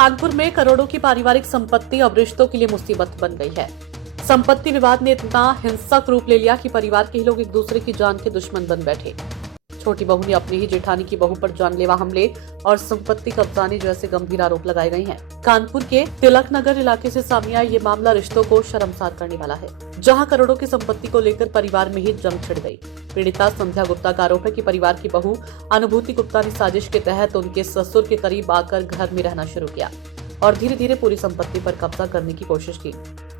कानपुर में करोड़ों की पारिवारिक संपत्ति अब रिश्तों के लिए मुसीबत बन गई है। संपत्ति विवाद ने इतना हिंसक रूप ले लिया कि परिवार के ही लोग एक दूसरे की जान के दुश्मन बन बैठे। छोटी बहू ने अपनी ही जेठानी की बहू पर जानलेवा हमले और संपत्ति कब्जाने जैसे गंभीर आरोप लगाए गए हैं। कानपुर के तिलक नगर इलाके से सामने आया ये मामला रिश्तों को शर्मसार करने वाला है, जहां करोड़ों की संपत्ति को लेकर परिवार में ही जंग छिड़ गई। पीड़िता संध्या गुप्ता का आरोप है कि परिवार की बहू अनुभूति गुप्ता ने साजिश के तहत उनके ससुर के करीब आकर घर में रहना शुरू किया और धीरे धीरे पूरी संपत्ति पर कब्जा करने की कोशिश की।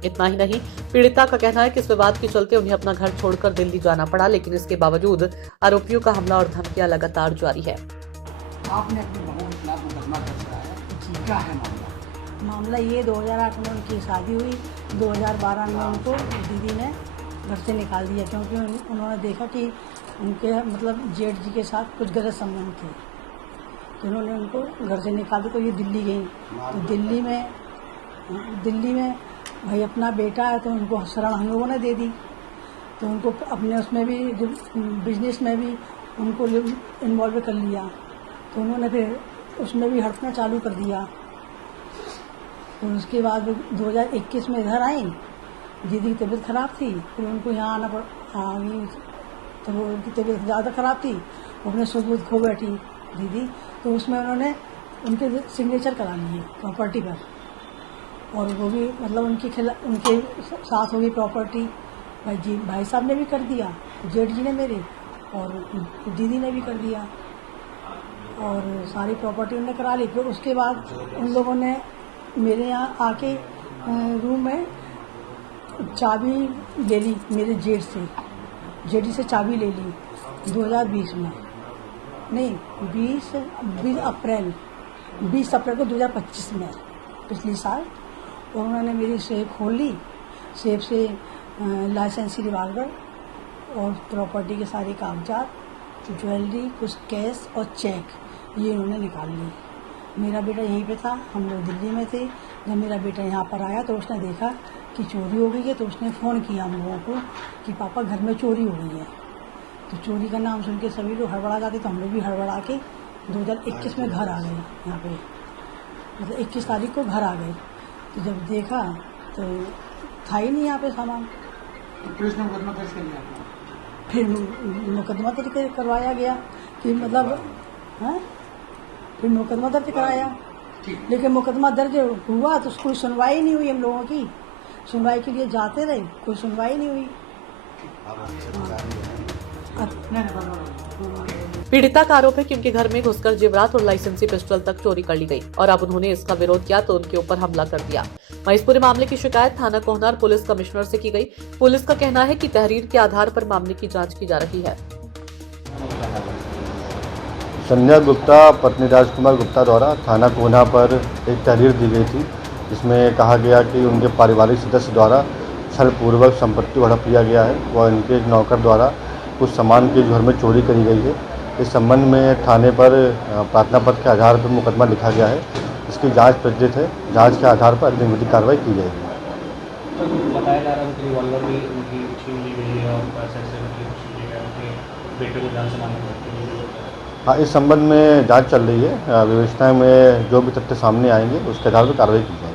इतना ही नहीं, पीड़िता का कहना है कि इस विवाद के चलते उन्हें अपना घर छोड़कर दिल्ली जाना पड़ा, लेकिन इसके बावजूद आरोपियों का हमला और धमकियां लगातार जारी है। आपने अपनी बहू के खिलाफ मुकदमा दर्ज कराया है, क्या है मामला ये 2008 में उनकी शादी हुई, 2012 में उनको दीदी ने घर से निकाल दिया क्योंकि उन्होंने देखा कि उनके मतलब जेठ जी के साथ कुछ गलत संबंध थे, तो उन्होंने उनको घर से निकाल दिया। तो ये दिल्ली गई, तो दिल्ली में भाई अपना बेटा है तो उनको शरण हम लोगों ने दे दी, तो उनको अपने उसमें भी बिजनेस में भी उनको इन्वॉल्व कर लिया, तो उन्होंने फिर उसमें भी हड़पना चालू कर दिया। तो उसके बाद 2021 में इधर आई, दीदी की तबीयत खराब थी, फिर उनको यहाँ आना आ गई, तो वो उनकी तबीयत ज़्यादा खराब थी, वो अपने सबूत खो बैठी दीदी, तो उसमें उन्होंने उनके सिग्नेचर करा लिए प्रॉपर्टी पर, और वो भी मतलब उनके साथ होगी प्रॉपर्टी। भाई साहब ने भी कर दिया, जेठ जी ने मेरे, और दीदी ने भी कर दिया, और सारी प्रॉपर्टी उन्होंने करा ली। फिर उसके बाद उन लोगों ने मेरे यहाँ आके रूम में चाबी ले ली, मेरे जेठ जी से चाबी ले ली 2020 में, नहीं 20 अप्रैल को 2025 में, पिछले साल। और उन्होंने मेरी सेफ खोल ली, सेफ से लाइसेंसी रिवाल्वर और प्रॉपर्टी के सारे कागजात, ज्वेलरी, कुछ कैश और चेक ये उन्होंने निकाल ली। मेरा बेटा यहीं पे था, हम लोग दिल्ली में थे। जब मेरा बेटा यहाँ पर आया तो उसने देखा कि चोरी हो गई है, तो उसने फ़ोन किया हम लोगों को कि पापा घर में चोरी हो गई है। तो चोरी का नाम सुन के सभी लोग हड़बड़ा जाते, तो हम लोग भी हड़बड़ा के 2021 में घर आ गए, यहाँ पे मतलब 21 तारीख को घर आ गए। तो जब देखा तो था ही नहीं यहाँ पे सामान। पुलिस ने मुकदमा दर्ज कर लिया, फिर मुकदमा दर्ज करवाया गया कि मतलब फिर मुकदमा दर्ज कराया, लेकिन मुकदमा दर्ज हुआ तो कोई सुनवाई नहीं हुई। हम लोगों की सुनवाई के लिए जाते रहे, कोई सुनवाई नहीं हुई। पीड़िता का आरोप है कि उनके घर में घुसकर जेवरात और लाइसेंसी पिस्टल तक चोरी कर ली गई और अब उन्होंने इसका विरोध किया तो उनके ऊपर हमला कर दिया। वहीं इस पूरे मामले की शिकायत थाना कोहनार पुलिस कमिश्नर से की गई। पुलिस का कहना है कि तहरीर के आधार पर मामले की जांच की जा रही है। संध्या गुप्ता पत्नी राजकुमार गुप्ता द्वारा थाना कोहना पर एक तहरीर दी गई थी, जिसमें कहा गया कि उनके पारिवारिक सदस्य द्वारा छलपूर्वक संपत्ति हड़प लिया गया है व इनके एक नौकर द्वारा कुछ सामान के घर में चोरी करी गई है। इस संबंध में थाने पर प्रार्थना पत्र के आधार पर मुकदमा लिखा गया है। इसकी जांच प्रचलित है, जांच के आधार पर अगली विधिक कार्रवाई की जाएगी। बताया जा रहा है कि रिवॉल्वर भी उनकी छीन ली गई है और पैसे से उनके बेटे को जान से मारने पड़ती है। हाँ, इस संबंध में जांच चल रही है। विवेचना में जो भी तथ्य सामने आएंगे उसके आधार पर कार्रवाई की जाएगी।